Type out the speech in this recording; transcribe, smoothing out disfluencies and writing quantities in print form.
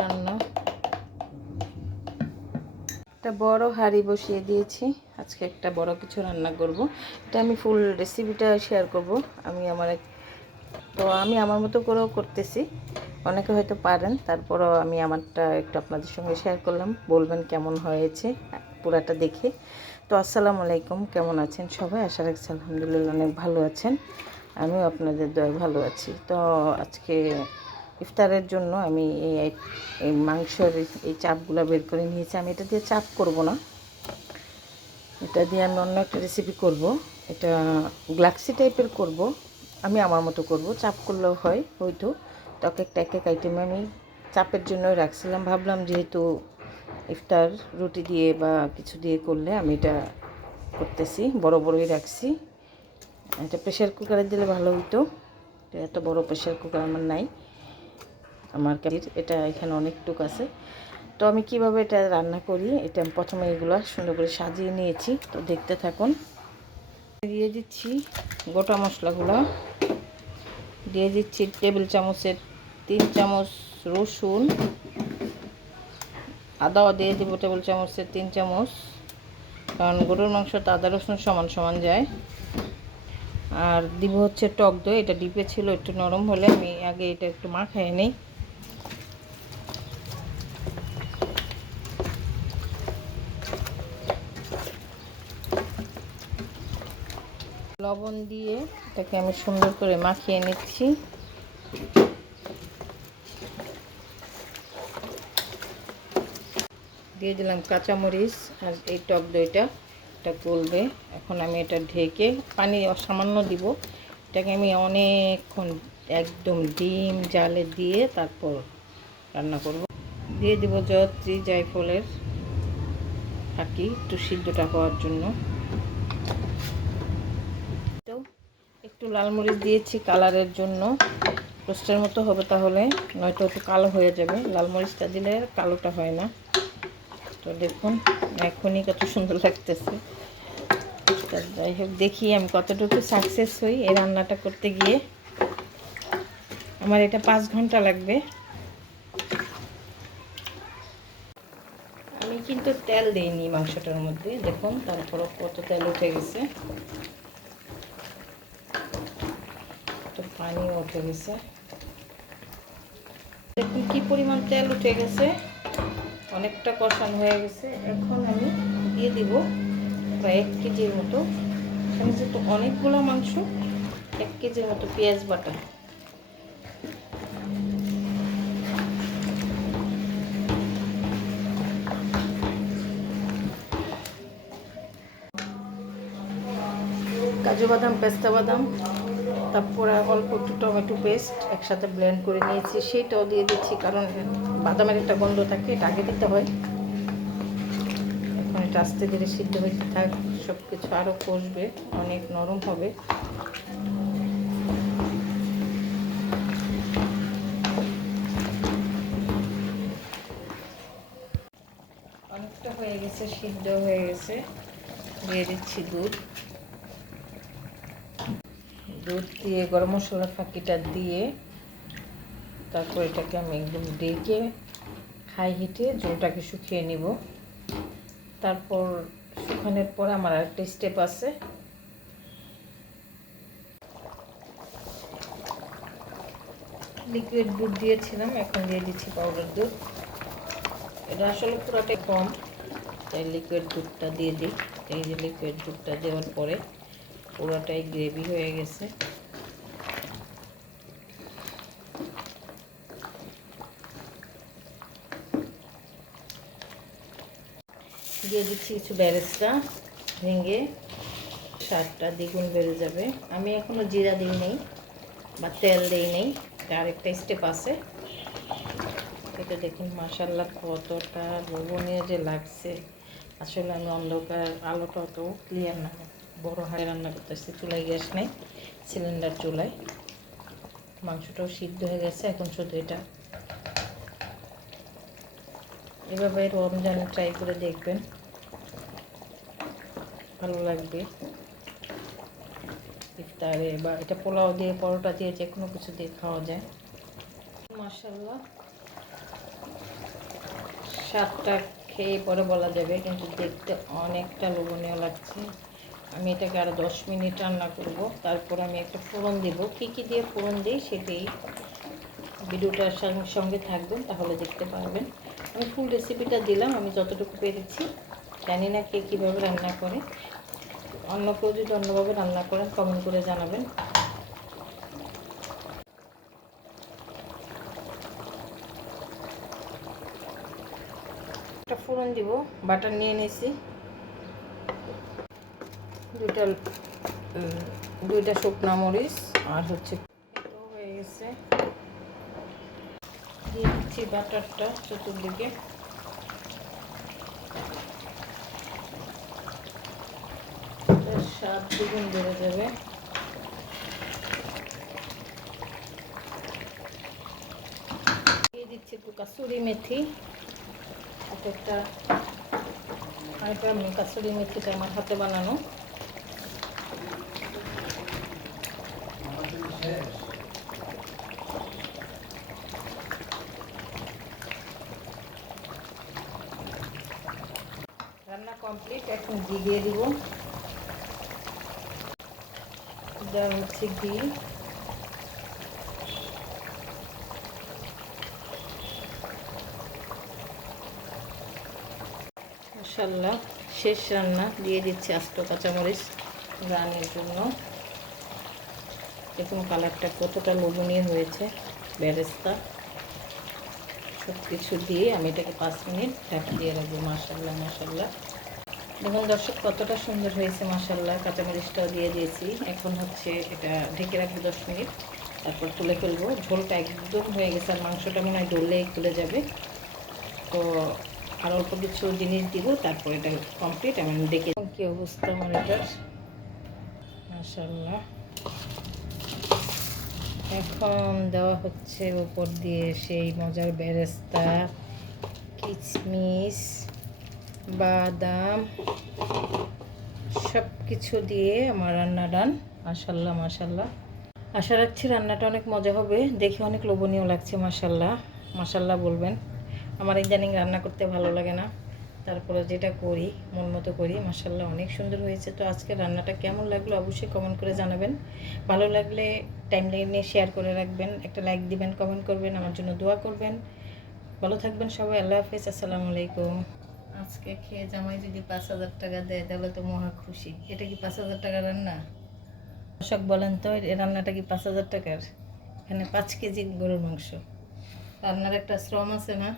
রান্না একটা বড় হাঁড়ি বসিয়ে দিয়েছি। আজকে একটা বড় কিছু রান্না করব। এটা আমি ফুল রেসিপিটা শেয়ার করব। আমি আমার মতো করেও করতেছি, অনেকে হয়তো পারেন, তারপরেও আমি আমারটা একটু আপনাদের সঙ্গে শেয়ার করলাম। বলবেন কেমন হয়েছে পুরাটা দেখে। তো আসসালামু আলাইকুম, কেমন আছেন সবাই? আশা রাখছি আলহামদুলিল্লাহ অনেক ভালো আছেন। আমিও আপনাদের দয়ায় ভালো আছি। তো আজকে ইফতারের জন্য আমি এই মাংসের এই চাপগুলো বের করে নিয়েছি। আমি এটা দিয়ে চাপ করব না, এটা দিয়ে আমি অন্য একটা রেসিপি করব। এটা গ্লাক্সি টাইপের করব, আমি আমার মতো করব। চাপ করলেও হয়তো। তো এক এক আইটেম আমি চাপের জন্যই রাখছিলাম। ভাবলাম যেহেতু ইফতার রুটি দিয়ে বা কিছু দিয়ে করলে আমি এটা করতেছি, বড় বড়ই রাখছি। এটা প্রেশার কুকারে দিলে ভালো হইতো, এত বড় প্রেশার কুকার আমার নাই। আমার এটা এখানে অনেকটুক আছে। তো আমি কিভাবে এটা রান্না করি, এটা আমি প্রথমে এগুলো সুন্দর করে সাজিয়ে নিয়েছি। তো দেখতে থাকুন। দিয়ে দিচ্ছি গোটা মশলাগুলো, দিয়ে দিচ্ছি টেবিল চামচের 3 চামচ রসুন, আদাও দিয়ে দেবো টেবিল চামচের 3 চামচ, কারণ গরুর মাংস তো আদা রসুন সমান সমান যায়। আর দিব হচ্ছে টক দই, এটা ডিপে ছিল, একটু নরম হলে আমি আগে এটা একটু মাখায় নিই। লবণ দিয়ে এটাকে আমি সুন্দর করে মাখিয়ে নিচ্ছি। দিয়ে দিলাম কাঁচামরিচ আর এই টক দইটা, এটা গলবে। এখন আমি এটা ঢেকে পানি সামান্য দিব। এটাকে আমি অনেকক্ষণ একদম ডিম জালে দিয়ে তারপর রান্না করব। দিয়ে দিব জয়ত্রী জায়ফলের ফাঁকি একটু সিদ্ধটা হওয়ার জন্য। তো একটু লাল মরিচ দিয়েছি কালারের জন্য, রোস্টের মতো হবে, তাহলে নয়তো একটু কালো হয়ে যাবে। লাল মরিচটা দিলে কালোটা হয় না। তো দেখুন এখনই কত সুন্দর লাগতেছে। যাই হোক, দেখি আমি কতটুকু সাকসেস হই এই রান্নাটা করতে গিয়ে। আমার এটা 5 ঘন্টা লাগবে। আমি কিন্তু তেল দেইনি মাংসটার মধ্যে, দেখুন তারপরও কত তেল উঠে গেছে, তো পানিও উঠে গেছে। দেখুন কি পরিমাণ তেল উঠে গেছে, অনেকটা কষানো হয়ে গেছে। এখন আমি দিয়ে দিব প্রায় 1 কেজির মতো, এখানে যেহেতু অনেকগুলো মাংস, 1 কেজির মতো পেঁয়াজ বাটা। কাজু বাদাম, পেস্তা বাদাম, তারপরে অল্প একটু টমেটো পেস্ট একসাথে ব্লেন্ড করে নিয়েছি, সেইটাও দিয়ে দিচ্ছি, কারণ বাদামের একটা গন্ধ থাকে, এটা আগে দিতে হয়। এখন এটা আস্তে ধীরে সিদ্ধ হইতে থাক, সব কিছু আরও কষবে, অনেক নরম হবে। অনেকটা হয়ে গেছে, সিদ্ধ হয়ে গেছে। দিয়ে দিচ্ছি দুধ। দুধ দিয়ে গরম মশলা ফাঁকিটা দিয়ে তারপর এটাকে আমি একদম ডেকে হাই হিটে জলটাকে শুকিয়ে নিব। তারপর শুকানোর পর আমার আরেকটা স্টেপ আছে। লিকুইড দুধ দিয়েছিলাম, এখন দিয়ে দিচ্ছি পাউডার দুধ। এটা আসলে পুরোটাই কম, তাই লিকুইড দুধটা দিয়ে দিই। এই যে লিকুইড দুধটা দেওয়ার পরে পুরোটাই গ্রেভি হয়ে গেছে। দিয়ে দিচ্ছি কিছু বেরেস্তা ভেঙে, স্বাদটা দ্বিগুণ বেড়ে যাবে। আমি এখনও জিরা দিই নেই বা তেল দিই নেই, আরেকটা স্টেপ আছে। এটা দেখুন মাশাআল্লাহ কতটা লোভনীয় যে লাগছে। আসলে আমি অন্ধকার, আলোটা অত ক্লিয়ার না, বড় হাঁড়ি রান্না করতেছি, চুলায় গ্যাস নেই, সিলিন্ডার চুলায়। মাংসটাও সিদ্ধ হয়ে গেছে। এখন শুধু এটা এভাবে রমজানে ট্রাই করে দেখবেন, ভালো লাগবে। ইফতারে বা এটা পোলাও দিয়ে, পরোটা দিয়ে, যে কোনো কিছু দিয়ে খাওয়া যায়। মাশাআল্লাহ, স্বাদটা খেয়ে পরে বলা যাবে, কিন্তু দেখতে অনেকটা লোভনীয় লাগছে। আমি এটাকে আরও 10 মিনিট রান্না করব, তারপর আমি একটা ফোড়ন দেব। কী কী দিয়ে ফোড়ন দিই সেটাই ভিডিওটার সঙ্গে থাকবেন, তাহলে দেখতে পারবেন। আমি ফুল রেসিপিটা দিলাম আমি যতটুকু পেরেছি। জানি না কে কীভাবে রান্না করে, অন্য কেউ যদি অন্যভাবে রান্না করেন কমেন্ট করে জানাবেন। একটা ফোড়ন দিব, বাটার নিয়ে নিয়েছি, দুইটা শুকনা মরিচ, আর হচ্ছে হয়ে গেছে। দিয়ে দিচ্ছি বাটারটা চতুর্দিকে। স্বাদ দ্বিগুণ বেড়ে যাবে। দিয়ে দিচ্ছি একটু কাসুরি মেথি। একটা আমি কাসুরি মেথিটা আমার হাতে বানানো। রান্না কমপ্লিট, এখন ঘি দিয়ে দিব। এটা হচ্ছে ঘি। মাশাআল্লাহ, শেষ রান্না। দিয়ে দিচ্ছি আস্ত কাঁচামরিচ রান্নার জন্য। দেখুন কালারটা কতটা লোভনীয় হয়েছে। বেরেস্তা সব কিছু দিয়ে আমি এটাকে 5 মিনিট ঢাকা দিয়ে রাখবো। মাশাআল্লাহ মাশাআল্লাহ, দেখুন দর্শক কতটা সুন্দর হয়েছে। মাশাআল্লাহ, কাঁচামরিচটাও দিয়ে দিয়েছি। এখন হচ্ছে এটা ঢেকে রাখবো 10 মিনিট, তারপর তুলে ফেলবো। ঝোলটা একদম হয়ে গেছে, আর মাংসটা মনে হয় ডললেই খুলে যাবে। তো আর অল্প কিছু জিনিস দিব, তারপর এটা কমপ্লিট। আমি দেখে কি অবস্থা আমার এটার। মাশাআল্লাহ, এখন দেওয়া হচ্ছে উপর দিয়ে সেই মজার বেরেস্তা, কিশমিশ, বাদাম, সব কিছু দিয়ে আমার রান্না ডান। মাশাআল্লাহ মাশাআল্লাহ, আশা রাখছি রান্নাটা অনেক মজা হবে। দেখে অনেক লোভনীয় লাগছে। মাশাআল্লাহ মাশাআল্লাহ বলবেন। আমার ইদানিং রান্না করতে ভালো লাগে না, তারপরে যেটা করি মন মতো করি। মাশাআল্লাহ অনেক সুন্দর হয়েছে। তো আজকে রান্নাটা কেমন লাগলো অবশ্যই কমেন্ট করে জানাবেন। ভালো লাগলে টাইমলাইনে শেয়ার করে রাখবেন, একটা লাইক দিবেন, কমেন্ট করবেন, আমার জন্য দোয়া করবেন। ভালো থাকবেন সবাই। আল্লাহ হাফেজ, আসসালামু আলাইকুম। আজকে খেয়ে জামাই যদি 5,000 টাকা দেয় তাহলে তো মহা খুশি। এটা কি 5,000 টাকা রান্না? দর্শক বলেন তো, এই রান্নাটা কি 5,000 টাকার? এখানে 5 কেজি গরুর মাংস। রান্নার একটা শ্রম আছে না?